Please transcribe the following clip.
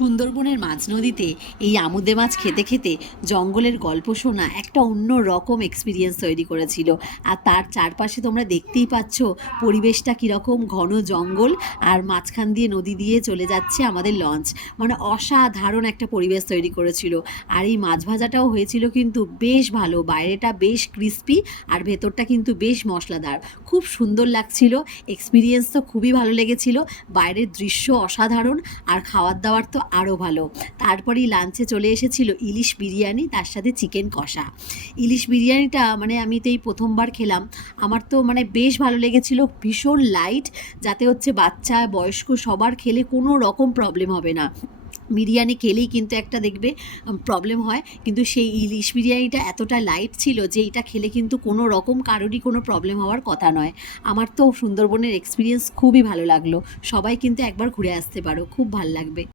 সুন্দরবনের মাঝ নদীতে এই আমুদে মাছ খেতে খেতে জঙ্গলের গল্প শোনা একটা অন্য রকম এক্সপিরিয়েন্স তৈরি করেছিল। আর তার চারপাশে তোমরা দেখতেই পাচ্ছ পরিবেশটা কীরকম, ঘন জঙ্গল আর মাঝখান দিয়ে নদী দিয়ে চলে যাচ্ছে আমাদের লঞ্চ। মানে অসাধারণ একটা পরিবেশ তৈরি করেছিল। আর এই মাছ ভাজাটাও হয়েছিল কিন্তু বেশ ভালো, বাইরেটা বেশ ক্রিস্পি আর ভেতরটা কিন্তু বেশ মশলাদার। খুব সুন্দর লাগছিল, এক্সপিরিয়েন্স তো খুবই ভালো লেগেছিল। বাইরের দৃশ্য অসাধারণ আর খাওয়ার দাওয়ার তো আরও ভালো। তারপরেই লাঞ্চে চলে এসেছিল ইলিশ বিরিয়ানি, তার সাথে চিকেন কষা। ইলিশ বিরিয়ানিটা মানে আমি তো এই প্রথমবার খেলাম, আমার তো মানে বেশ ভালো লেগেছিল। ভীষণ লাইট, যাতে হচ্ছে বাচ্চা বয়স্ক সবার খেলে কোনো রকম প্রবলেম হবে না। বিরিয়ানি খেলেই কিন্তু একটা দেখবে প্রবলেম হয়, কিন্তু সেই ইলিশ বিরিয়ানিটা এতটা লাইট ছিল যে এটা খেলে কিন্তু কোনো রকম কারোরই কোনো প্রবলেম হওয়ার কথা নয়। আমার তো সুন্দরবনের এক্সপিরিয়েন্স খুবই ভালো লাগলো। সবাই কিন্তু একবার ঘুরে আসতে পারো, খুব ভালো লাগবে।